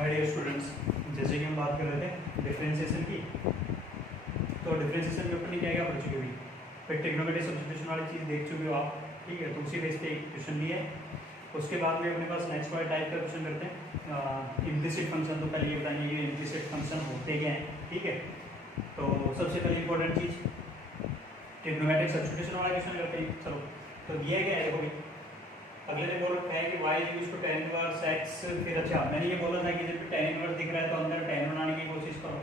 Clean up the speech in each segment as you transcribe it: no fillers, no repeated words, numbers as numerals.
Hi dear students, जैसे कि हम बात कर रहे थे डिफरेंशिएशन की, तो डिफरेंशिएशन के ऊपर क्या क्या पढ़ चुके हुई, फिर ट्रिग्नोमेट्रिक सब्स्टिट्यूशन वाली चीज़ देख चुके हो आप, ठीक है। तो उसी बेस पे एक क्वेश्चन लिया है। उसके बाद में अपने पास नेक्स्ट वाले टाइप का क्वेश्चन करते हैं। इम्प्लिसिट फंक्शन, तो पहले ये बताएंगे कि इम्प्लिसिट फंक्शन होते क्या हैं, ठीक है। तो सबसे पहले इंपॉर्टेंट चीज़ ट्रिग्नोमेट्रिक सब्स्टिट्यूशन वाला क्वेश्चन करते हैं। चलो, तो दिया गया है, देखो भाई अगले ने बोल रखा है कि y is to tan inverse x। फिर अच्छा, मैंने ये बोला था कि जब tan इनवर्स दिख रहा है तो अंदर tan बनाने की कोशिश करो,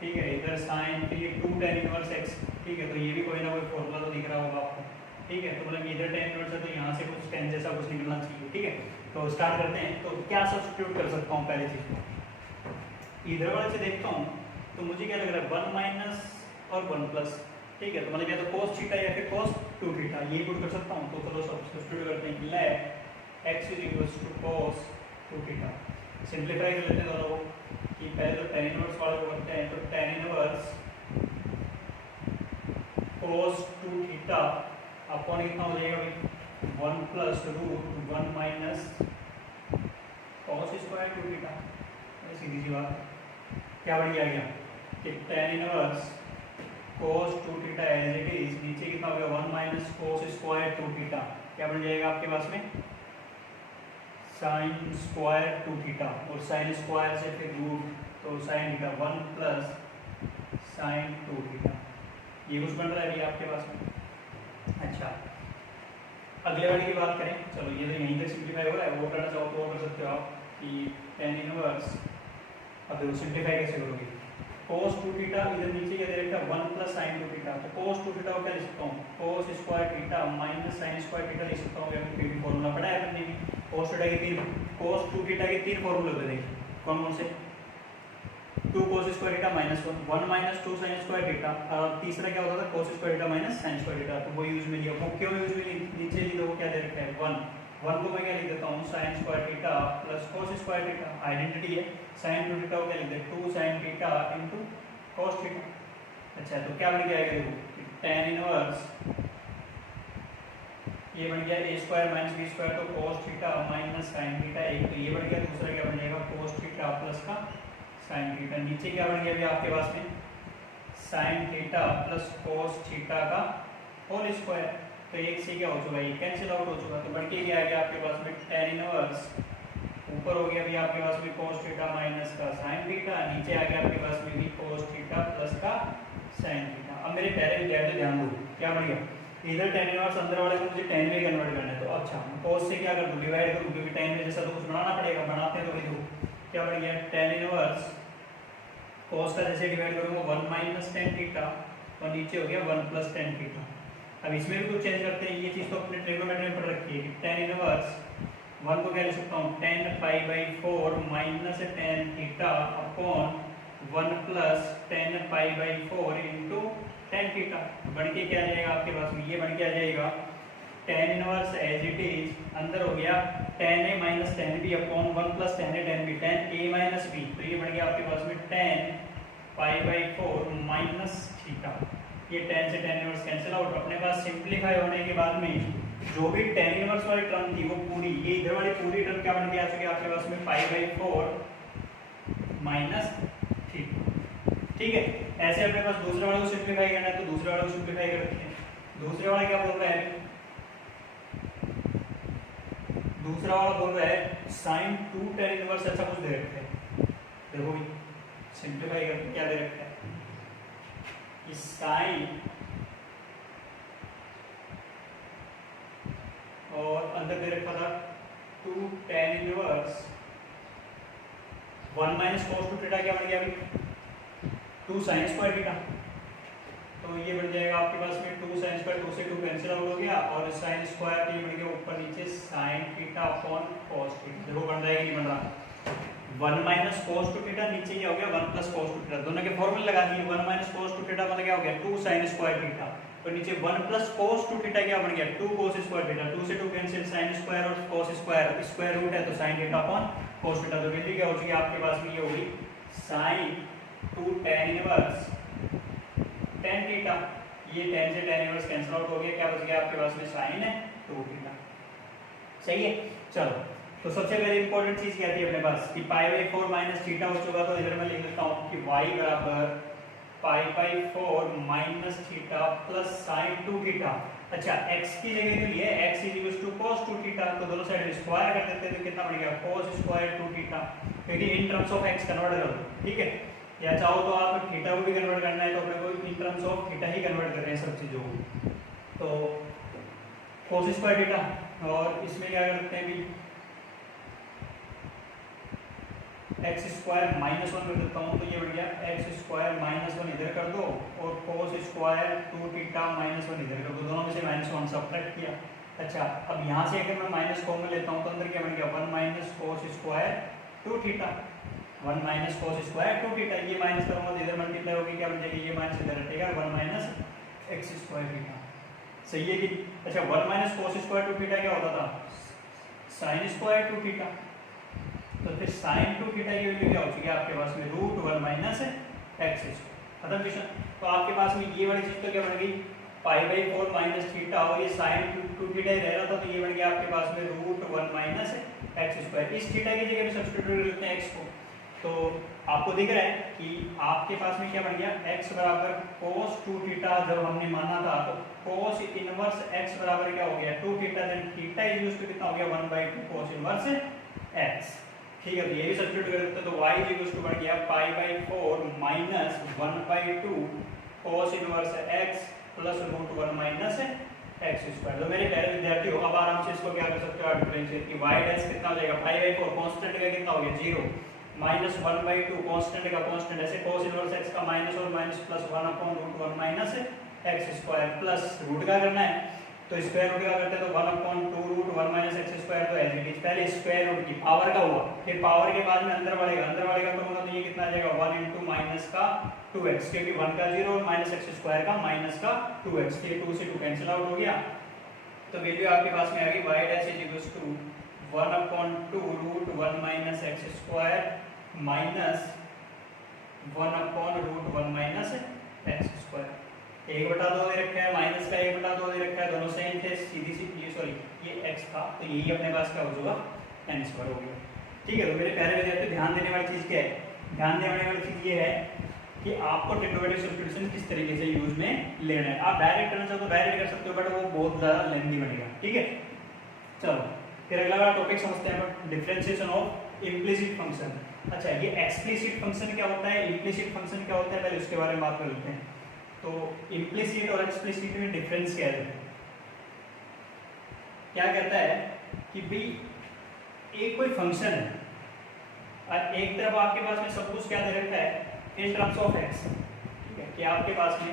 ठीक है। इधर sin, फिर ये 2 tan इनवर्स x, ठीक है। तो ये भी कोई ना कोई फॉर्मूला तो दिख रहा होगा आपको, ठीक है। तो मतलब इधर tan इनवर्स है तो यहाँ से कुछ tan जैसा कुछ निकलना चाहिए, ठीक है। तो स्टार्ट करते हैं। तो क्या सब्स्टिट्यूट कर सकता हूँ पहले चीज़ को, इधर वाले से देखता हूँ तो मुझे क्या लग रहा है 1 माइनस और 1 प्लस, ठीक है। तो मतलब या तो cos थीटा या फिर cos 2 थीटा, ये पुट कर सकता हूँ। तो चलो सब्स्टिट्यूट करते हैं कि let x is equals to cos 2 theta. Simplify कर लेते हैं दोनों को कि पहले तो tan इनवर्स वाले को करते हैं। तो tan inverse cos 2 theta upon कितना हो जाएगा भाई 1 plus root 1 minus cos square 2 theta. सीधी सी बात, क्या बढ़ गया कि tan inverse cos 2 theta as it is, नीचे कितना हो गया 1 माइनस cos स्क्वायर 2 थीटा, क्या बन जाएगा आपके पास में sin स्क्वायर 2 थीटा, और sin स्क्वायर से फिर रूट, तो sin theta 1 plus sin 2 theta. ये कुछ बन रहा है अभी आपके पास में। अच्छा, अगले वाले की बात करें। चलो, ये तो यहीं तक सिंप्लीफाई हो रहा है, वो करना चाहो तो वो कर सकते हो आप कि tan इनवर्स, अब देखो सिंप्लीफाई कैसे करोगे। cos 2 थीटा इधर नीचे क्या दे रखा है 1 प्लस sin 2 थीटा। तो cos 2 थीटा को क्या लिख सकता हूँ cos square theta minus sin square theta लिख सकता हूँ। या फिर फॉर्मूला पढ़ा है अपने भी, cos थीटा के cos 2 थीटा के 3 फॉर्मूले होते हैं। कौन कौन से? 2 cos square theta minus 1 minus 2 sin square theta, और तीसरा क्या होता था cos square theta minus sin square theta. तो वो यूज में लिया। वो क्यों यूज में नीचे लिखा, वो क्या दे रखा है 1 को मैं क्या लिख देता हूँ sin square theta plus cos square theta, identity है। sin 2 थीटा को क्या लिख दे 2 sin theta into cos theta. अच्छा, तो क्या बन गया देखो tan इनवर्स, ये बन गया a square minus b square, तो cos theta minus sin theta एक, तो ये बन गया। दूसरा क्या बन जाएगा cos थीटा प्लस का sin थीटा। नीचे क्या बन गया अभी आपके पास में sin theta plus cos theta का होल स्क्वायर। तो एक से क्या हो चुका है, ये कैंसिल आउट हो चुका। तो बढ़ के क्या आ गया आपके पास में tan इनवर्स, ऊपर हो गया अभी आपके पास में cos थीटा माइनस का sin थीटा, नीचे आ गया आपके पास में भी cos थीटा प्लस का sin थीटा। अब मेरे पहले विद्यार्थी ध्यान दो, क्या बढ़ गया इधर tan इनवर्स अंदर वाले को मुझे tan में कन्वर्ट करना है। तो अच्छा, cos से क्या कर दूं डिवाइड करूं, क्योंकि tan में जैसा तो कुछ बनाना पड़ेगा, बनाते हैं। तो देखो क्या बढ़ गया tan इनवर्स cos का जैसे डिवाइड करूंगा 1 माइनस tan थीटा, और नीचे हो गया 1 प्लस tan थीटा। अब इसमें भी कुछ चेंज करते हैं। ये चीज तो अपने ट्रिग्नोमेट्री में पढ़ रखी है कि tan इनवर्स 1 को क्या लिख सकता हूँ tan π/4 minus tan theta upon 1 plus tan π/4 into tan theta. बढ़ के क्या आ जाएगा आपके पास में, ये बढ़ के आ जाएगा tan inverse as it is, अंदर हो गया tan a minus tan b upon 1 plus tan a tan b, tan a minus b। तो ये बढ़ गया आपके पास में tan π/4 माइनस थीटा। ये tan से tan इनवर्स कैंसिल आउट। अपने पास सिंप्लीफाई होने के बाद में जो भी tan इनवर्स वाली टर्म थी वो पूरी, ये इधर वाली पूरी टर्म क्या बन के आ चुकी है आपके पास में π/4 माइनस थीटा, ठीक है। ऐसे अपने पास दूसरे वाले को सिंप्लीफाई करना है, तो दूसरे वाले को सिंप्लीफाई करते हैं। दूसरे वाला क्या बोल रहा है, दूसरा वाला बोल रहा है sin 2 tan इनवर्स ऐसा कुछ दे रखा है। देखो सिंप्लीफाई करके क्या दे रखा है कि sin, और अंदर दे रखा था 2 tan inverse 1 minus cos 2 theta, क्या बन गया अभी 2 sin स्क्वायर थीटा। तो ये बन जाएगा आपके पास में 2 sin स्क्वायर, 2 से 2 कैंसिल आउट हो गया, और sin स्क्वायर ये बन गया ऊपर नीचे sin theta upon cos theta. देखो बन रहा है कि नहीं बन रहा, 1 माइनस cos 2 थीटा, नीचे क्या हो गया 1 प्लस cos 2 थीटा। दोनों के फॉर्मूले लगा दिए। 1 माइनस cos 2 थीटा मतलब क्या हो गया 2 sin स्क्वायर थीटा, और नीचे 1 प्लस cos 2 थीटा क्या बन गया 2 cos स्क्वायर थीटा। 2 से 2 कैंसिल, sin स्क्वायर और cos स्क्वायर स्क्वायर रूट है, तो sin theta upon cos theta. तो वैल्यू क्या हो चुकी है आपके पास में, ये होगी sin 2 tan inverse tan theta. ये tan से tan इनवर्स कैंसिल आउट हो गया, क्या बच गया आपके पास में sin 2 थीटा। सही है। चलो, तो सबसे पहले इंपॉर्टेंट चीज क्या थी अपने पास कि पाई बाई 4 माइनस थीटा हो चुका, तो इधर मैं लिख लेता हूँ कि y बराबर pi by 4 minus theta plus sine 2 theta. अच्छा x की जगह जो ये x is equal to cos 2 theta, तो दोनों साइड स्क्वायर कर देते हैं तो कितना बन गया cos स्क्वायर 2 थीटा, क्योंकि in terms of x convert कर दो, ठीक है। या चाहो तो आप थीटा को भी कन्वर्ट करना है तो अपने को in terms of theta he convert कर रहे हैं सब चीजों को, तो cos स्क्वायर थीटा, और इसमें क्या करते हैं कि एक्स स्क्वायर माइनस 1 कर देता हूँ, तो ये बढ़ गया एक्स स्क्वायर माइनस 1 इधर कर दो और कोस स्क्वायर 2 थीटा माइनस 1 इधर कर दो, दोनों में से माइनस 1 सब्ट्रैक्ट किया। अच्छा अब यहाँ से अगर मैं माइनस कॉमन लेता हूँ तो अंदर क्या बन गया 1 minus cos square 2 theta, 1 minus cos square 2 theta, ये माइनस करूँगा तो इधर मल्टीप्लाई होगी, क्या बन जाएगी ये माइनस इधर हटेगा 1 माइनस एक्स स्क्वायर थीटा, सही है कि। अच्छा 1 माइनस कोस स्क्वायर 2 थीटा क्या होता था साइन स्क्वायर 2 थीटा, तो फिर साइन 2 थीटा की वैल्यू क्या हो चुकी है आपके पास में रूट 1 माइनस एक्स स्क्वायर, खत्म क्वेश्चन। तो आपके पास में ये वाली चीज तो क्या बन गई पाई बाई 4 माइनस थीटा, और ये साइन 2 थीटा ही रह रहा था तो ये बन गया आपके पास में रूट 1 माइनस एक्स स्क्वायर। इस थीटा की जगह में सब्स्टिट्यूट कर लेते हैं एक्स को, तो आपको दिख रहा है कि आपके पास में क्या बन गया x बराबर cos 2 थीटा, जब हमने माना था तो cos इनवर्स x बराबर क्या हो गया 2 theta, then theta is equal to कितना हो गया 1/2 cos इनवर्स x, ठीक है। तो ये भी सब्स्टिट्यूट कर देते हैं तो y इज इक्वल टू बन गया pi by 4 minus 1/2 cos inverse x plus root 1 minus X square. तो मेरे प्यारे विद्यार्थी हो अब आराम से इसको क्या कर सकते हो डिफरेंशिएट कि y डैश कितना हो जाएगा पाई बाई 4 कांस्टेंट का कितना हो गया 0 माइनस 1/2 कांस्टेंट का कांस्टेंट, ऐसे cos इनवर्स x का माइनस और minus plus 1/√1 minus X square plus root का करना है तो स्क्वायर रूट का करते हैं तो 1/2√1 माइनस एक्स स्क्वायर, तो एज इट इज पहले स्क्वायर रूट की पावर का हुआ, फिर पावर के बाद में अंदर बढ़ेगा करूंगा तो ये कितना आ जाएगा 1 into माइनस का 2x, क्योंकि 1 का 0 और माइनस एक्स स्क्वायर का माइनस का 2x, ये 2 से 2 कैंसिल आउट हो गया, तो वैल्यू आपके पास में आ गई y dash is equal to 1/2√1 minus X square minus 1/√1 minus X square. 1/2 दे रखा है माइनस का 1/2 दे रखा है, दोनों सेम थे, सीधी सी ये सॉरी ये x था तो यही अपने पास क्या हो जाएगा n स्क्वायर हो गया, ठीक है। तो मेरे प्यारे विद्यार्थी ध्यान देने वाली चीज क्या है, ध्यान देने वाली चीज ये है कि आपको ट्रिग्नोमेट्रिक सब्स्टिट्यूशन किस तरीके से यूज में लेना है। आप डायरेक्ट करना चाहो तो डायरेक्ट कर सकते हो बट वो बहुत ज्यादा लेंथी बनेगा, ठीक है। चलो फिर अगला वाला टॉपिक समझते हैं डिफरेंशिएशन ऑफ इम्प्लिसिट फंक्शन। अच्छा ये एक्सप्लिसिट फंक्शन क्या होता है, इम्प्लिसिट फंक्शन क्या होता है, पहले उसके बारे में बात कर लेते हैं। तो इम्प्लिसिट और एक्सप्लिसिट में डिफरेंस क्या है, क्या कहता है कि भाई एक कोई फंक्शन है और एक तरफ आपके पास में सब कुछ क्या दे रखा है इन टर्म्स ऑफ x, ठीक है, कि आपके पास में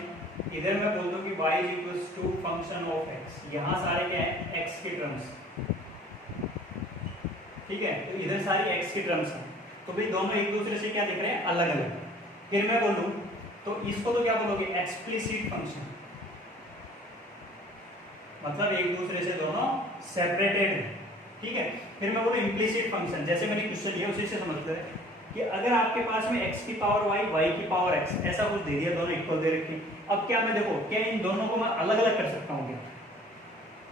इधर मैं बोल दूं कि y is equals to function of x, यहां सारे क्या है x के टर्म्स, ठीक है, तो इधर सारी x के टर्म्स हैं, तो भाई दोनों एक दूसरे से क्या दिख रहे हैं अलग अलग। फिर मैं बोलूं तो इसको तो क्या बोलोगे एक्सप्लिसिट फंक्शन, मतलब एक दूसरे से दोनों सेपरेटेड है, ठीक है। फिर मैं बोलूं इम्प्लिसिट फंक्शन, जैसे मैंने क्वेश्चन लिया उसी से समझते हैं कि अगर आपके पास में x की पावर y, y की पावर x ऐसा कुछ दे दिया, दोनों इक्वल दे रखे, अब क्या मैं देखो क्या इन दोनों को मैं अलग अलग कर सकता हूँ क्या,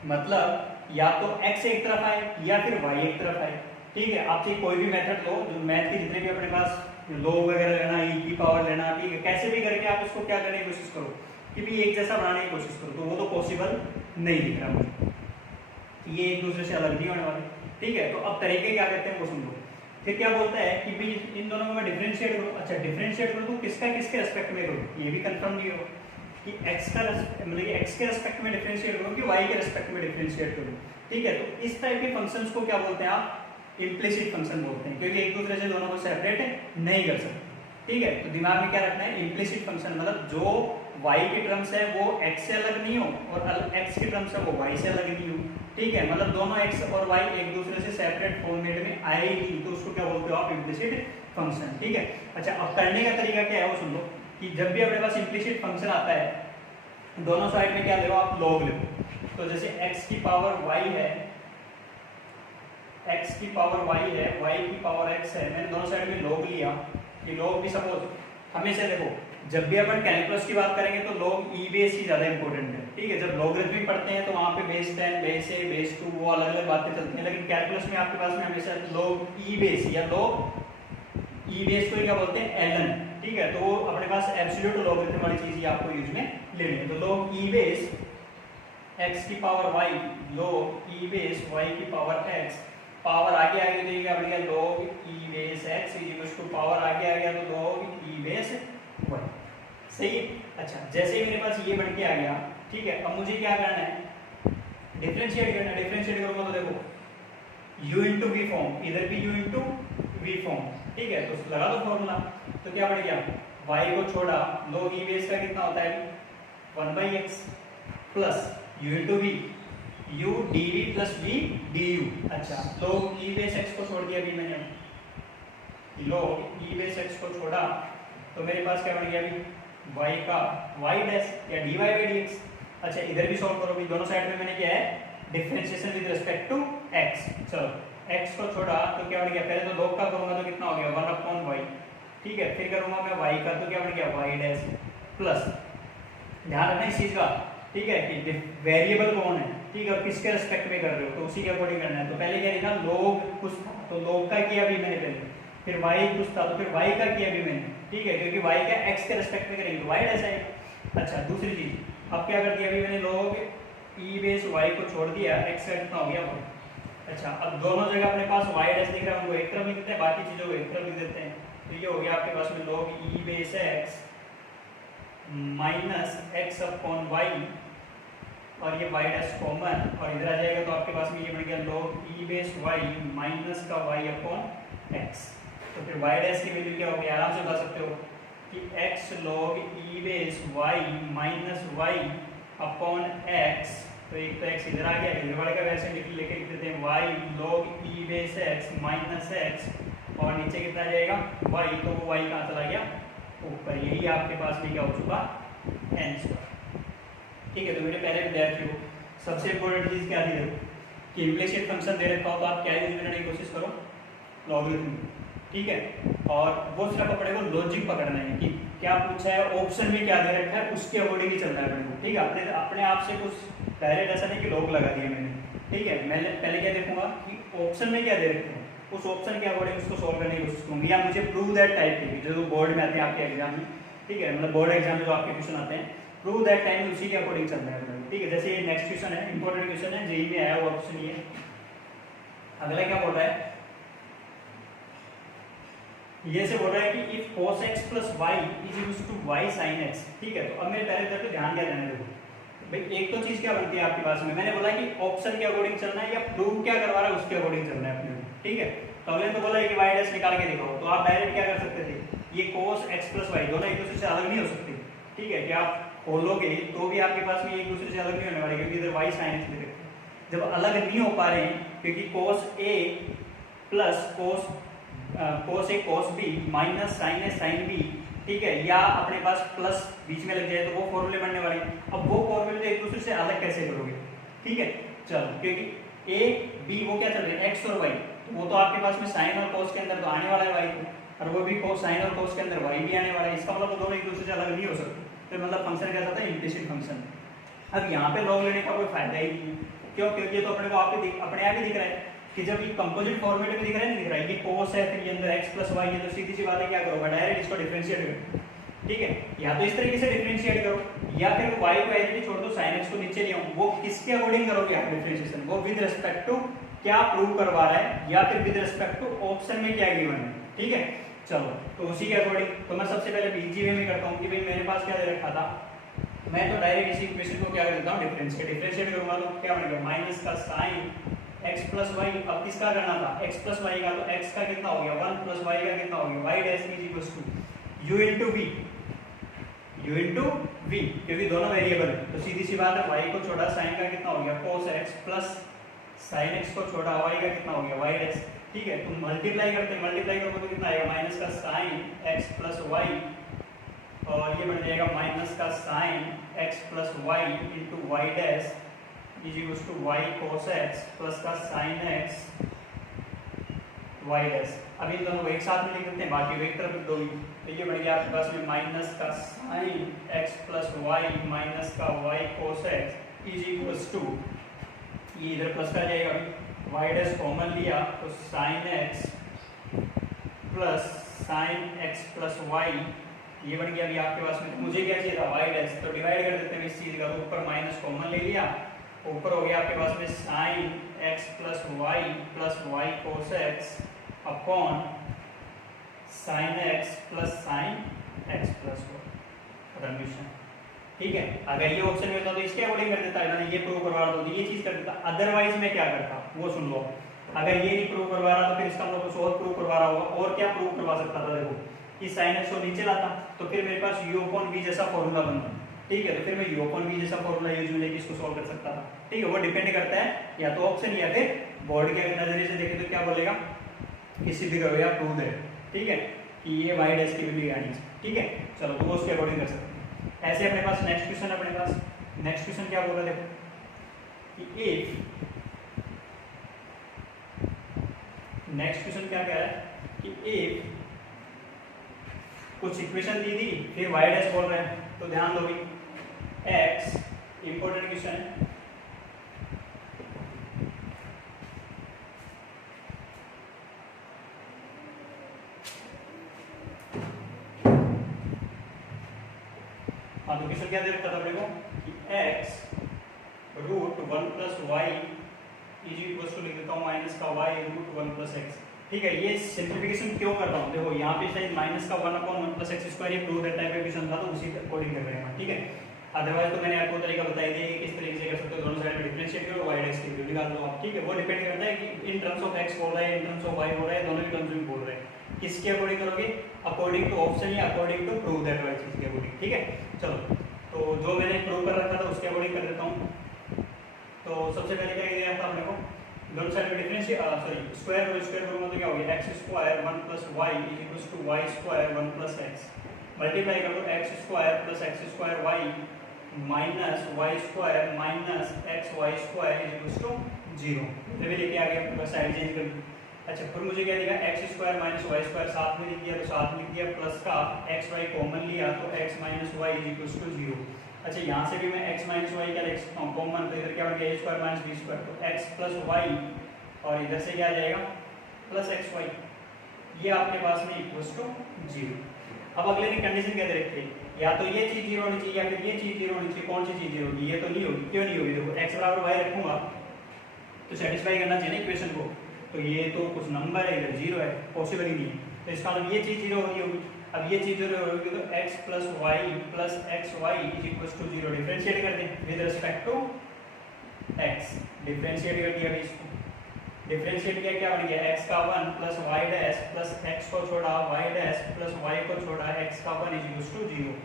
मतलब या तो x एक तरफ आए या फिर y एक तरफ आए, ठीक है। आप चाहे कोई भी मेथड लो, जो मैथ के जितने भी अपने पास लोग वगैरह लेना, e की पावर लेना, ठीक है, कैसे भी करके आप इसको क्या करने की कोशिश करो कि भी एक जैसा बनाने की कोशिश करो, तो वो तो पॉसिबल नहीं दिख रहा मुझे, ये एक दूसरे से अलग नहीं होने वाले, ठीक है। तो अब तरीके क्या करते हैं वो सुन लो। फिर क्या बोलता है कि भाई इन दोनों को मैं डिफरेंशिएट करूं, अच्छा डिफरेंशिएट करूं तो किसका किसके रेस्पेक्ट में करूं, ये भी कंफर्म नहीं होगा कि x का मतलब कि x के रेस्पेक्ट में डिफरेंशिएट करूं कि y के रेस्पेक्ट में डिफरेंशिएट करूं, ठीक है। तो इस टाइप के फंक्शंस को क्या बोलते हैं आप इम्प्लिसिट फंक्शन बोलते हैं, क्योंकि एक दूसरे से दोनों को सेपरेट नहीं कर सकते, ठीक है। तो दिमाग में क्या रखना है इम्प्लिसिट फंक्शन, मतलब जो y के टर्म्स है वो x से अलग नहीं हो और x के टर्म्स है वो y से अलग नहीं हो, ठीक है, मतलब दोनों x और y एक दूसरे से सेपरेट फॉर्मेट में आए ही नहीं, तो उसको क्या बोलते हो आप इम्प्लिसिट फंक्शन, ठीक है। अच्छा अब करने का तरीका क्या है वो सुन लो कि जब भी अपने पास इम्प्लिसिट फंक्शन आता है दोनों साइड में क्या ले आप लॉग ले, तो जैसे x की पावर y है, x की पावर y है, y की पावर x है, मैंने दोनों साइड में लॉग लिया, ये लॉग भी सपोज हमेशा देखो जब भी अपन कैलकुलस की बात करेंगे तो log e बेस ही ज्यादा इंपॉर्टेंट है, ठीक है। जब लॉगरिथमिक पढ़ते हैं तो वहां पे बेस 10, बेस ए, बेस 2 वो अलग अलग बातें चलती हैं, लेकिन कैलकुलस में आपके पास में हमेशा log e बेस या log e बेस को क्या बोलते हैं ln, ठीक है। तो वो अपने पास एब्सोल्यूट लॉगरिथम वाली चीज ही आपको यूज में लेनी है। तो log e बेस x की power y, log e base y की पावर x, पावर आगे आ गई तो ये क्या बन गया log e base x equals to power आगे आ गया तो log e बेस y, सही है। अच्छा, जैसे ही मेरे पास ये बन के आ गया, ठीक है, अब मुझे क्या करना है, डिफरेंशिएट करना है। डिफरेंशिएट करूंगा तो देखो u इंटू वी फॉर्म, इधर भी u इंटू वी फॉर्म, ठीक है। तो लगा दो फॉर्मूला, तो क्या बढ़ गया, y को छोड़ा log e बेस का कितना होता है 1/x plus u into V, u dv plus v du। अच्छा, log e बेस x को छोड़ दिया अभी मैंने, log e बेस x को छोड़ा तो मेरे पास क्या बन गया अभी y का y डैश या dy बाई dx। अच्छा, इधर भी सॉल्व करो, भी दोनों साइड में मैंने क्या है differentiation with respect to x। चलो, x को छोड़ा तो क्या बन गया, पहले तो log का करूंगा तो कितना हो गया 1/y, ठीक है। फिर करूंगा मैं y का तो क्या बन गया y डैश प्लस, ध्यान रखना इस चीज का, ठीक है, कि वेरिएबल कौन है, ठीक है, और किसके रिस्पेक्ट में कर रहे हो तो उसी के अकॉर्डिंग करना है। तो पहले क्या लिखा log कुछ था तो log का किया अभी मैंने पहले, फिर y कुछ था तो फिर y का किया अभी मैंने, ठीक है, क्योंकि y का x के रिस्पेक्ट में करेंगे तो y डैश आएगा। अच्छा, दूसरी चीज, अब क्या कर दिया अभी मैंने log e बेस y को छोड़ दिया, x का कितना हो गया 1। अच्छा, अब दोनों जगह अपने पास y डैश दिख रहा है, उनको एक तरफ लिख देते हैं, बाकी चीजों को एक तरफ लिख देते हैं। तो ये हो गया आपके पास में log e base x minus x upon y, और ये y डैश कॉमन और इधर आ जाएगा तो आपके पास में ये बन गया log e base y minus का y अपॉन x। तो फिर y डैश की वैल्यू क्या होगी, आराम से बता सकते हो कि x log e base y minus y upon x। तो एक तो x इधर आ गया, इधर वाले का वैसे लेके लिख देते हैं y log e base x minus x, और नीचे कितना आ जाएगा y, तो वो y कहाँ चला गया ऊपर, यही आपके पास में क्या हो चुका n², ठीक है। तो मेरे पहले विद्यार्थी हो, सबसे इंपॉर्टेंट चीज क्या थी कि इम्प्लिसिट फंक्शन दे रखा हो तो आप क्या यूज करने की कोशिश करो, लॉगरिथम, ठीक है। और वो सिर्फ अपने को लॉजिक पकड़ना है कि क्या पूछा है, ऑप्शन में क्या दे रखा है, उसके अकॉर्डिंग ही चलना है अपने को, ठीक है। अपने आप से कुछ डायरेक्ट ऐसा नहीं कि लॉग लगा दिए मैंने, ठीक है। मैं पहले क्या देखूंगा कि ऑप्शन में क्या दे रखे हैं, उस ऑप्शन के अकॉर्डिंग उसको सोल्व करने की कोशिश करूंगी, या मुझे प्रूव दैट टाइप की जो बोर्ड में आते हैं आपके एग्जाम में, ठीक है, मतलब बोर्ड एग्जाम में जो आपके क्वेश्चन आते हैं, प्रूव दैट टाइम उसी के अकॉर्डिंग चलना है अपने, ठीक है। जैसे ये नेक्स्ट क्वेश्चन है, इंपॉर्टेंट क्वेश्चन है, जेईई में आया हुआ क्वेश्चन ये। अगला क्या बोल रहा है, ये से बोल रहा है कि if cos x plus y is equals to y sin x, ठीक है। तो अब मेरे पहले तरफ ध्यान क्या देना है, भाई एक तो चीज क्या बनती है आपके पास में, मैंने बोला कि ऑप्शन के अकॉर्डिंग चलना है या प्रूव क्या करवा रहा है उसके अकॉर्डिंग चलना है अपने, ठीक है। तो अगले तो बोला है कि y डैश निकाल के दिखाओ, तो आप डायरेक्ट क्या कर सकते थे, ये cos x plus y दोनों एक दूसरे से अलग नहीं हो सकते, ठीक है। कि आप खोलोगे तो भी आपके पास में एक दूसरे से अलग नहीं होने वाले, क्योंकि इधर y sin x लिखे, जब अलग नहीं हो पा रहे हैं क्योंकि cos a plus cos a cos b minus sin a sin b, ठीक है, या अपने पास प्लस बीच में लग जाए तो वो फॉर्मूले बनने वाले हैं। अब वो फॉर्मूले एक दूसरे से अलग कैसे करोगे, ठीक है। चलो, क्योंकि a b वो क्या चल रहे हैं x और y, तो वो तो आपके पास में sin और cos के अंदर तो आने वाला है y को, और वो भी sin और cos के अंदर y भी आने वाला है, इसका मतलब वो दोनों एक दूसरे से अलग नहीं हो सकते। तो मतलब फंक्शन कैसा था, इम्प्लिसिट फंक्शन। अब यहाँ पे लॉग लेने का कोई फायदा ही नहीं, क्यों, क्योंकि ये तो अपने को अपने आप ही दिख रहा है कि जब ये कंपोजिट फॉर्मेट में दिख रहा है, नहीं दिख रहा है, ये cos है, फिर ये अंदर x प्लस y है, तो सीधी सी बात है क्या करोगे, डायरेक्ट इसको डिफरेंशिएट करो, ठीक है। या तो इस तरीके से डिफरेंशिएट करो, या फिर y को एज इट इज छोड़ दो, sin x को नीचे ले आओ। वो किसके अकॉर्डिंग करोगे आप डिफरेंशिएशन, वो विद रिस्पेक्ट टू क्या प्रूव करवा रहा है, या फिर विद रिस्पेक्ट टू ऑप्शन में क्या गिवन है, ठीक है। चलो, तो उसी के अकॉर्डिंग तो मैं सबसे पहले इजी वे में करता हूँ कि भाई मेरे पास क्या दे रखा था, मैं तो डायरेक्ट इसी इक्वेशन को क्या कर देता हूँ, डिफरेंशिएट करूंगा तो क्या बनेगा माइनस का sin x प्लस वाई। अब किसका करना था, x प्लस वाई का, तो x का कितना हो गया 1 प्लस y का कितना हो गया y dash is equal to u into v, u into v, क्योंकि दोनों वेरिएबल है तो सीधी सी बात है, y को छोड़ा sin का कितना हो गया cos x plus sin x को छोड़ा y का कितना हो गया y डैश, ठीक है। तो मल्टीप्लाई करोगे तो कितना आएगा माइनस का sin x प्लस y, और ये बन जाएगा माइनस का sin x plus y into y dash is equal to y cos x plus का sin x वाई डैश। अब इन दोनों को एक साथ में लिख देते हैं, बाकी को एक तरफ लिख दोगे। तो ये बन गया आपके पास में माइनस का sine x plus y minus का y cos x is equals to, ये इधर प्लस का जाएगा, वाई डैश कॉमन लिया तो साइन एक्स प्लस वाई, ये बन गया अभी आपके पास में। मुझे क्या चाहिए था, वाई डैश, तो डिवाइड कर देते हैं इस चीज का, तो ऊपर माइनस कॉमन ले लिया, ऊपर हो गया आपके पास में sine x plus Y cos X upon sine x plus condition. ठीक है, अगर ये ऑप्शन में होता तो इसके अकॉर्डिंग कर देता है, मैंने ये प्रूव करवा दो, ये चीज कर देता। अदरवाइज मैं क्या करता वो सुन लो। अगर ये नहीं प्रूव करवा रहा तो फिर इसका मतलब कुछ और प्रूव करवा रहा होगा। और क्या प्रूव करवा सकता था, देखो इस साइन एक्स को नीचे लाता तो फिर मेरे पास u अपॉन v जैसा फॉर्मूला बनता। ठीक है, तो फिर मैं u अपॉन v जैसा फॉर्मूला यूज में लेके इसको सॉल्व कर सकता था। ठीक है, वो डिपेंड करता है या तो ऑप्शन या फिर बोर्ड के नजरिए से देखें तो क्या बोलेगा कि सिद्ध करो या प्रूव है। ठीक है, कि ये y डैश की वैल्यू आनी चाहिए। ठीक है, चलो तो वो उसके अकॉर्डिंग कर सकते हैं। ऐसे अपने पास नेक्स्ट क्वेश्चन, अपने पास नेक्स्ट क्वेश्चन क्या बोला, देखो कि इफ, नेक्स्ट क्वेश्चन क्या कह रहा है कि इफ कुछ इक्वेशन दी थी फिर y डैश बोल रहे हैं, तो ध्यान दो भाई, x इंपॉर्टेंट क्वेश्चन है। हाँ, तो क्वेश्चन क्या दे रखा था अपने को कि x root 1 plus Y is equal to, लिख देता हूँ माइनस का y रूट 1 प्लस एक्स। ठीक है, ये सिंप्लीफिकेशन क्यों कर रहा हूँ, देखो यहाँ पे शायद माइनस का 1 अपॉन 1 प्लस एक्स स्क्वायर ये प्रूव दैट टाइप का क्वेश्चन था, तो उसी अकॉर्डिंग कर रहे हैं। ठीक है, अदरवाइज तो मैंने आपको तरीका बता दिया कि किस तरीके से कर सकते हो, दोनों साइड में डिफरेंशिएट करो, y डैश की वैल्यू निकाल लो आप। ठीक है, वो डिपेंड करता है कि इन टर्म्स ऑफ x बोल रहा है, इन टर्म्स ऑफ y बोल रहा है, दोनों ही टर्म्स में बोल रहे हैं, किसके अकॉर्डिंग करोगे, अकॉर्डिंग टू ऑप्शन या अकॉर्डिंग टू प्रूव दैट वाली चीज के अकॉर्डिंग। ठीक है, चलो तो जो मैंने प्रूव कर रखा था उसके अकॉर्डिंग कर देता हूँ। तो सबसे पहले क्या किया था अपने को, दोनों साइड में डिफरेंशिएट स्क्वायर और स्क्वायर करूंगा तो क्या हो गया, x square 1 plus Y is equal to y square 1 plus X, multiply कर दो x square plus x square y minus Y square minus X Y square is equal to 0। फिर भी लेके आ गया, बस साइड चेंज कर दी। अच्छा, फिर मुझे क्या दिया, X square minus Y square साथ में लिख दिया, तो साथ में लिख दिया प्लस का एक्स वाई कॉमन लिया तो X minus Y is equal to 0। अच्छा, यहाँ से भी मैं x माइनस वाई क्या लिख सकता हूँ कॉमन, तो इधर क्या बन गया a square minus b square, तो x प्लस वाई और इधर से क्या आ जाएगा प्लस एक्स वाई, ये आपके पास में इक्वल टू 0। अब अगले की कंडीशन क्या दे रखी है, या तो ये चीज 0 होनी चाहिए या फिर ये चीज 0 होनी चाहिए। कौन सी चीज 0 होगी, ये तो नहीं होगी। क्यों नहीं होगी, देखो x बराबर y रखूंगा तो सेटिस्फाई करना चाहिए ना इक्वेशन को, तो ये तो कुछ नंबर है, इधर 0 है, पॉसिबल ही नहीं है, तो इसका मतलब ये चीज 0 होगी। अब ये चीज 0 होगी तो x plus Y plus X Y is equal to 0, differentiate कर दें with respect to x, differentiate कर दिया इसको, डिफरेंशिएट किया, क्या बन गया x का 1 plus Y dash plus x को छोड़ा y डैश प्लस y को छोड़ा x का 1 इज इक्वल टू 0।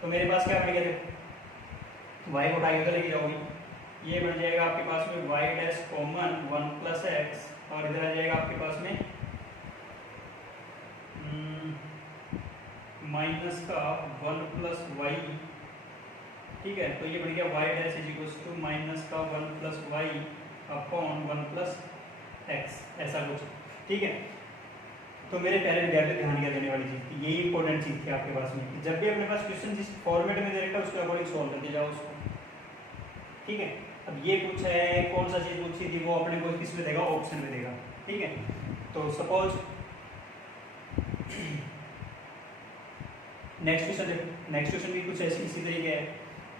तो मेरे पास क्या बन गया, y को उठाई उधर लेके जाओगे, ये बन जाएगा आपके पास में y dash common 1 plus x, और इधर आ जाएगा आपके पास में माइनस का 1 प्लस वाई। ठीक है, तो ये बन गया y dash is equal to minus का 1 plus Y upon 1 plus X, ऐसा कुछ। ठीक है, तो मेरे पहले विद्यार्थी ध्यान दिया देने वाली चीज थी, यही इंपॉर्टेंट चीज थी आपके पास में, जब भी अपने पास क्वेश्चन जिस फॉर्मेट में दे रखा है उसके अकॉर्डिंग सॉल्व करते जाओ उसको। ठीक है, अब ये पूछा है कौन सा चीज पूछी थी, वो अपने को किस में देगा, ऑप्शन में देगा। ठीक है, तो सपोज नेक्स्ट क्वेश्चन देखो, नेक्स्ट क्वेश्चन भी कुछ ऐसी इसी तरीके है।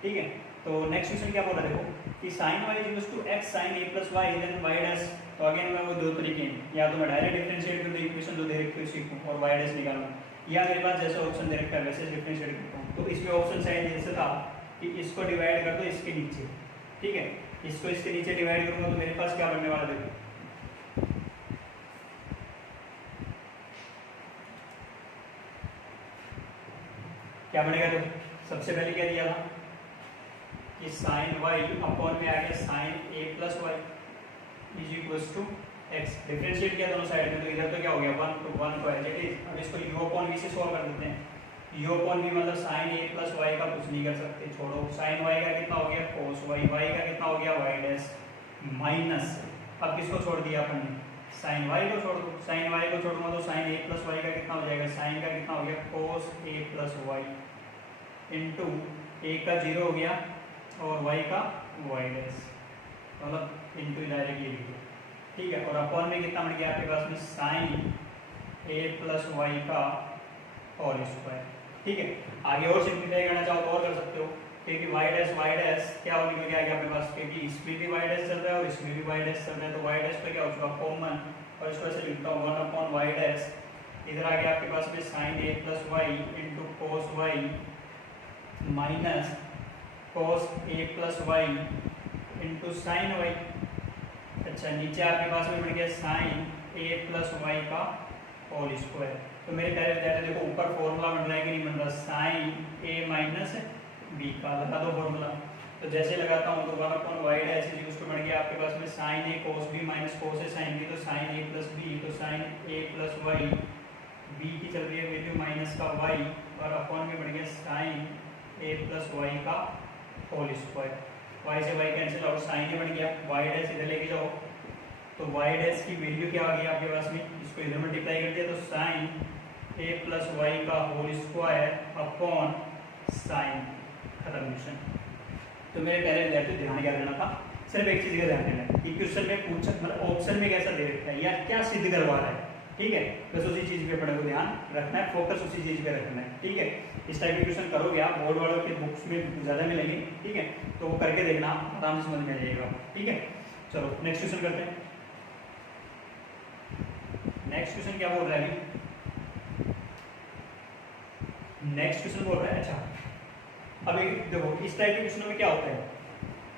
ठीक है, तो नेक्स्ट क्वेश्चन क्या बोला, देखो कि sin y is equal to x sin a plus y then y dash. तो अगेन मैं वो दो तरीके हैं, या तो मैं डायरेक्ट डिफरेंशिएट कर दूं इक्वेशन जो दे रखी है सीखूं और y डैश निकालूं, या मेरे पास जैसा ऑप्शन दे रखा है वैसे डिफरेंशिएट करता हूं। तो इसमें ऑप्शन शायद जैसे था कि इसको डिवाइड कर दो इसके नीचे। ठीक है, इसको इसके नीचे डिवाइड करूंगा तो मेरे पास क्या बनने वाला, देखो क्या बनेगा, देखो सबसे पहले क्या दिया था कि साइन y अपॉन में आ गया sine a plus Y is equal to x, differentiate किया दोनों साइड में, तो इधर तो क्या हो गया 1 तो 1 तो एज इट इज। अब इसको u अपॉन v से सॉल्व कर देते हैं, u अपॉन v मतलब साइन a प्लस वाई का कुछ नहीं कर सकते, छोड़ो, साइन y का कितना हो गया cos y, y का कितना हो गया y डैश माइनस, अब किसको छोड़ दिया अपन ने, साइन वाई को छोड़ दो, साइन वाई को छोड़ूंगा तो साइन ए प्लस वाई का कितना हो जाएगा, साइन का कितना हो गया कोस ए प्लस वाई इंटू ए का 0 हो गया और वाई का वाई डैश, मतलब इंटू डायरेक्टली लिख दो, ठीक है। और अपॉन में कितना बन गया आपके पास में साइन ए प्लस वाई का होल स्क्वायर, ठीक है। आगे और सिंप्लीफाई करना चाहो तो और कर सकते हो, क्योंकि वाई डैश क्या हो निकल के आ गया अपने पास, क्योंकि इसमें भी वाई डैश चल रहा है और इसमें भी वाई डैश चल रहा है, तो वाई डैश पे क्या हो चुका कॉमन, और इसको ऐसे लिखता हूँ 1 अपॉन वाई डैश, इधर आ गया आपके पास में sine A plus Y into cos Y minus cos A plus Y into sine Y. अच्छा, नीचे आपके पास में बन गया साइन ए प्लस वाई का होल स्क्वायर। तो मेरे प्यारे विद्यार्थी देखो ऊपर फॉर्मूला बन रहा है कि नहीं बन रहा, साइन ए माइनस बी का लगा दो फॉर्मूला। तो जैसे लगाता हूँ तो 1 upon Y dash is equal to बन गया आपके पास में sine A cos B minus cos A sine B, तो साइन ए प्लस बी, तो sine A plus Y, B की चल रही है वैल्यू माइनस का वाई, और अपॉन में बन गया साइन ए प्लस वाई का होल स्क्वायर। वाई से वाई कैंसिल और साइन ए बन गया, वाई डैश इधर लेके जाओ तो वाई डैश की वैल्यू क्या आ गई आपके पास में, इसको इधर मल्टीप्लाई कर दिया तो साइन ए प्लस वाई का होल स्क्वायर अपॉन साइन, खत्म क्वेश्चन। तो मेरे पहले विद्यार्थी ध्यान क्या देना था, सिर्फ एक चीज का ध्यान देना है कि क्वेश्चन में पूछा मतलब ऑप्शन में कैसा दे रखा है या क्या सिद्ध करवा रहा है, ठीक है। बस उसी चीज पे अपने को ध्यान रखना है, फोकस उसी चीज पे रखना है, ठीक है। इस टाइप के क्वेश्चन करोगे आप बोर्ड वालों के बुक्स में ज्यादा मिलेंगे, ठीक है, तो वो करके देखना आराम से समझ में आ जाएगा, ठीक है। चलो नेक्स्ट क्वेश्चन करते हैं। नेक्स्ट क्वेश्चन क्या बोल रहा है, नेक्स्ट क्वेश्चन बोल रहा है, अच्छा अब एक देखो इस टाइप के क्वेश्चनों में क्या होता है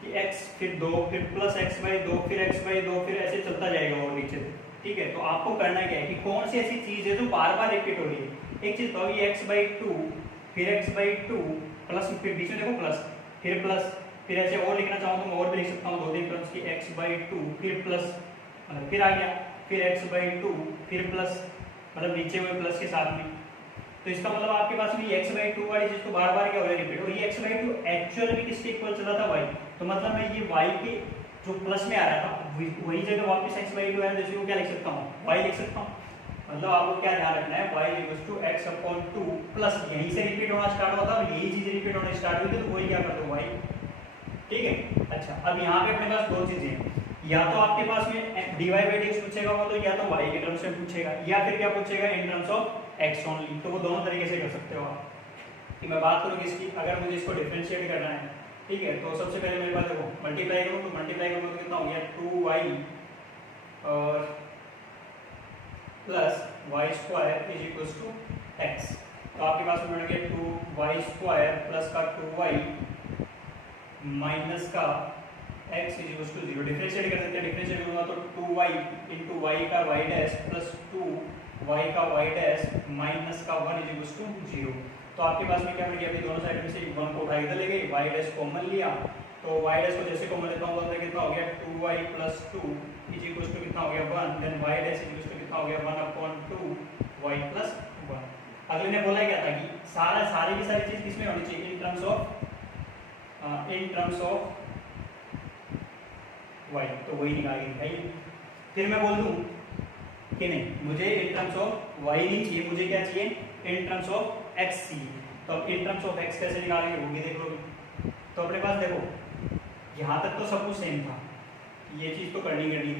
कि x फिर 2 फिर प्लस एक्स बाई 2 फिर x बाई 2 फिर ऐसे चलता जाएगा और नीचे, ठीक है। तो आपको करना क्या है कि कौन सी ऐसी चीज है जो बार बार रिपीट हो रही है। एक चीज तो ये x बाई 2 फिर x बाई 2 प्लस, फिर बीच में देखो प्लस फिर ऐसे और लिखना चाहूँ तो मैं और भी लिख सकता हूँ 2-3 टर्म्स की, x बाई 2 फिर प्लस मतलब फिर आ गया फिर x बाई 2 फिर प्लस मतलब नीचे हुए प्लस के साथ में। तो इसका मतलब आपके पास में x बाई 2 वाली चीज तो बार बार क्या हो रहा है रिपीट, और ये x बाई 2 एक्चुअल में किसके इक्वल चला था y, तो मतलब मैं ये y के जो प्लस में आ रहा था वही जगह वापस x बाई 2 है, जैसे को क्या लिख सकता हूँ y लिख सकता हूँ। मतलब आपको क्या ध्यान रखना है y equals to x upon 2 plus यहीं से रिपीट होना स्टार्ट होता है और यही चीज रिपीट होना स्टार्ट हुई तो वही क्या कर दो y, ठीक है। अच्छा अब यहाँ पे अपने पास दो चीजें हैं, या तो आपके पास में dy बाई dx पूछेगा वो, तो या तो y के टर्म्स में पूछेगा या फिर क्या पूछेगा in terms of x only, तो वो दोनों तरीके से कर सकते हो आप। कि मैं बात करूँ इसकी, अगर मुझे इसको डिफरेंशिएट करना है, ठीक है, तो सबसे पहले मेरे पास देखो मल्टीप्लाई करूँ तो मल्टीप्लाई करूँ तो कितना हो गया 2y और plus Y square is equal to x। तो आपके पास में बन गया 2y स्क्वायर प्लस का 2y माइनस का x is equal to 0। Differentiate कर देते हैं, डिफरेंशिएट करूँगा तो 2y इंटू वाई का y डैश प्लस 2y का y डैश माइनस का 1 इज इक्वल टू 0। तो आपके पास में क्या बन गया, अभी दोनों साइड में से 1 को उठा इधर ले गए, y डैश कॉमन लिया तो y डैश को जैसे कॉमन लेता हूँ तो कितना हो गया 2y plus 2 is equal to कितना हो गया 1, then y dash is equal to कितना हो गया 1 अपॉन 2 y प्लस 1। अगले ने बोला क्या था कि सारी की सारी चीज किसमें होनी चाहिए, इन टर्म्स ऑफ y, तो वही निकाल के दिखाइए। फिर मैं बोल दूं कि नहीं मुझे इन टर्म्स ऑफ y नहीं चाहिए, मुझे क्या चाहिए इन टर्म्स ऑफ x चाहिए। तो अब इन टर्म्स ऑफ x कैसे निकालेंगे वो भी देख लो। तो अपने पास देखो यहाँ तक तो सब कुछ सेम था, ये चीज तो करनी थी,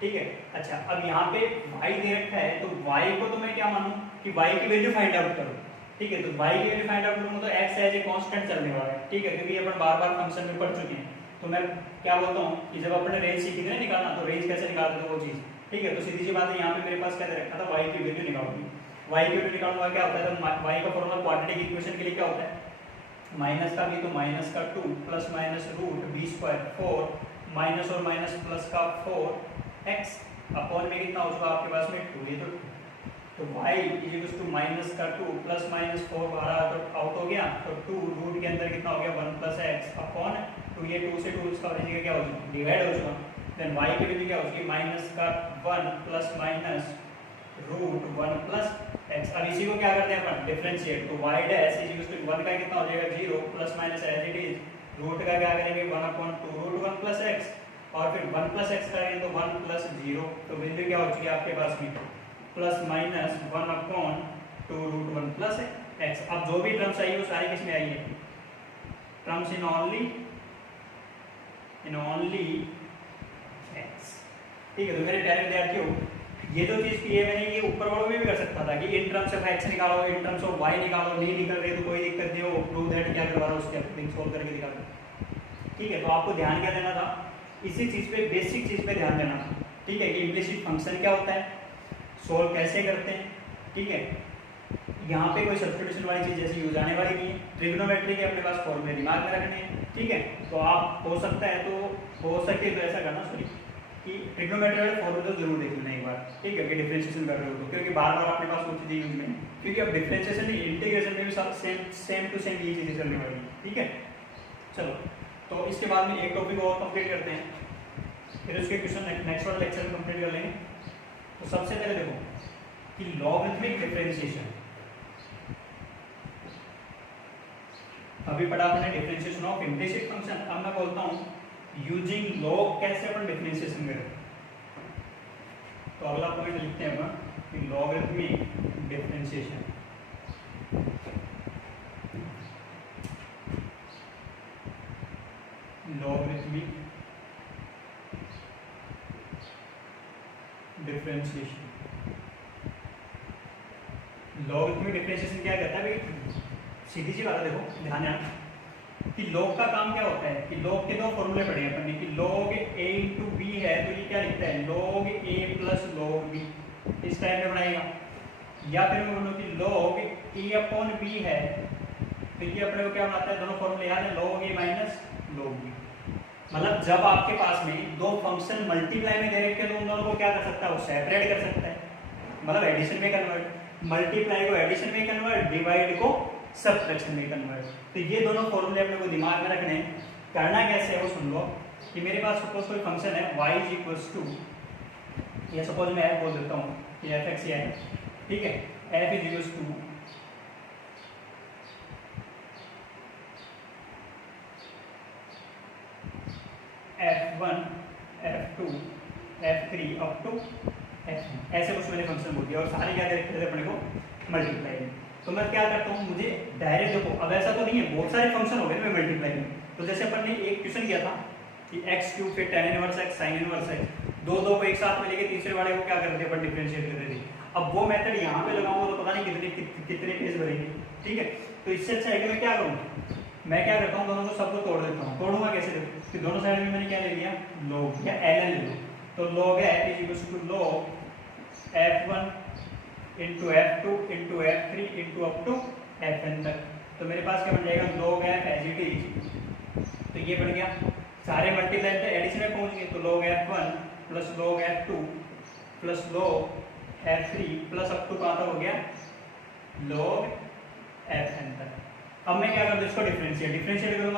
ठीक है। अच्छा अब यहाँ पे y दे रखा है तो y को तो मैं क्या मानूं कि y की वैल्यू फाइंड आउट करो, ठीक है। तो y की वैल्यू फाइंड आउट करूंगा तो x एज ए कांस्टेंट चलने वाला है, ठीक है, क्योंकि अपन बार बार फंक्शन में पढ़ चुके हैं। तो मैं क्या बोलता हूँ कि जब अपन ने रेंज सीखी थी ना निकालना, तो रेंज कैसे निकालते थे वो चीज, ठीक है। तो सीधी सी बात है यहाँ पे मेरे पास क्या दे रखा था y की वैल्यू निकालूंगी, y की वैल्यू निकालूंगा क्या होता है, तो y का फॉर्मूला क्वाड्रेटिक इक्वेशन के लिए क्या होता है माइनस का b तो माइनस का 2 plus minus root b square 4 minus और माइनस प्लस का 4x अपॉन में कितना हो चुका आपके पास में 2, ये तो y is equal to minus का 2 प्लस माइनस 4 बाहर तो आउट हो गया, तो 2 रूट के अंदर कितना हो गया 1 प्लस x अपॉन 2, ये 2 से 2 इसका वैल्यू क्या हो चुका डिवाइड हो चुका, देन y की वैल्यू क्या हो चुकी माइनस का 1 plus minus root 1 plus x। अब इसी को क्या करते हैं अपन डिफरेंशिएट, तो y dash is equal to 1 का कितना हो जाएगा 0 plus minus as it is root का क्या करेंगे 1 अपॉन 2 रूट 1 प्लस x और फिर 1 प्लस एक्स करेंगे तो 1 प्लस 0, तो वैल्यू क्या हो चुकी है आपके पास में plus minus 1 upon 2 root 1 plus x. अब जो भी टर्म्स आई है वो सारी किस में आई है, टर्म्स इन ओनली एक्स। ठीक है, तो मेरे प्यारे विद्यार्थियों ये जो चीज की है मैंने ये ऊपर वालों में भी कर सकता था कि इन टर्म्स ऑफ एक्स निकालो, इन टर्म्स ऑफ वाई निकालो, नहीं निकल रही तो कोई दिक्कत नहीं हो, प्रूव दैट क्या करवा रहा हूँ उसके अकॉर्डिंग सोल्व करके दिखा दो। ठीक है, तो आपको ध्यान क्या देना था, इसी चीज पे बेसिक चीज पे ध्यान देना था। ठीक है, कि इम्प्लिसिट फंक्शन क्या होता है, सोल्व कैसे करते हैं। ठीक है, यहाँ पे कोई सब्स्टिट्यूशन वाली चीज जैसे यूज आने वाली नहीं है, ट्रिग्नोमेट्री के अपने पास फॉर्मूले दिमाग में रखने हैं। ठीक है, तो आप हो सकता है तो हो सके तो ऐसा करना सॉरी कि ट्रिग्नोमेट्री वाले फॉर्मूले जरूर देख लेना एक बार। ठीक है, कि डिफरेंशिएशन कर रहे हो तो, क्योंकि बार बार अपने पास वो चीजें यूज में, क्योंकि अब डिफरेंशिएशन नहीं इंटीग्रेशन में भी सब सेम टू सेम ये चीजें चलने वाली है। ठीक है, चलो तो इसके बाद में एक टॉपिक और कंप्लीट करते हैं, फिर उसके क्वेश्चन नेक्स्ट वाले लेक्चर में कंप्लीट कर लेंगे। तो सबसे पहले देखो कि लॉगरिथमिक डिफरेंशिएशन, अभी पढ़ा आपने डिफरेंशिएशन ऑफ इम्प्लिसिट फंक्शन। अब मैं बोलता हूं यूजिंग लॉग कैसे अपन डिफरेंशिएशन करें। तो अगला पॉइंट लिखते हैं अपन कि logarithmic differentiation. Logarithmic differentiation, logarithmic differentiation क्या कहता है भाई, सीधी सी बात है, देखो ध्यान देना कि लॉग का काम क्या होता है कि लॉग के दो फॉर्मूले पढ़े हैं अपन ने कि लॉग a इंटू बी है तो ये क्या लिखता है log a plus log b, इस टाइप में बनाएगा। या फिर मैं बोलूँ कि लॉग a अपॉन b है तो ये अपने को क्या बनाता है, दोनों फॉर्मूले याद है, log a minus log b। मतलब जब आपके पास में दो फंक्शन मल्टीप्लाई में दे रखे हैं तो उन दोनों को क्या कर सकता है, वो सेपरेट कर सकता है, मतलब एडिशन में कन्वर्ट, मल्टीप्लाई को एडिशन में कन्वर्ट, डिवाइड को सब्ट्रैक्शन में कन्वर्ट। तो ये दोनों फॉर्मूले अपने को दिमाग में रखने हैं। करना कैसे है वो सुन लो कि मेरे पास सपोज कोई फंक्शन है y इज इक्वल्स टू, या सपोज मैं f बोल देता हूँ कि एफ एक्स है। ठीक है, f is equals to f1 f2 f3 up to f, ऐसे कुछ मैंने फंक्शन बोल दिया और सारे क्या दे रखे थे अपने को मल्टीप्लाई में। तो मैं क्या करता हूँ, मुझे डायरेक्ट देखो, अब ऐसा तो नहीं है बहुत सारे फंक्शन हो गए मैं मल्टीप्लाई में। तो जैसे अपन ने एक क्वेश्चन किया था कि x क्यूब फिर tan inverse x sin inverse x, दो को एक साथ में लेके तीसरे वाले को क्या करते हैं अपन डिफरेंशिएट करते थे। अब वो मेथड यहाँ पे लगाऊंगा तो पता नहीं कितने पेज भरेंगे। ठीक है, तो इससे अच्छा है कि मैं क्या करूँ, मैं क्या करता हूँ दोनों को सबको तोड़ देता हूँ। तोड़ूंगा कैसे, देखो कि दोनों साइड में मैंने क्या ले लिया log या ln ले लो, तो log f is equal to log f1 into f2 into f3 into up to fn तक। तो मेरे पास क्या बन जाएगा log f as it is, तो ये बन गया, सारे मल्टीप्लाई पे एडिशन में पहुंच गए तो log f1 plus log f2 plus log f3 plus up to कहाँ तक हो गया log fn तक। अब मैं क्या करूँ, इसको डिफरेंशिएट करूंगा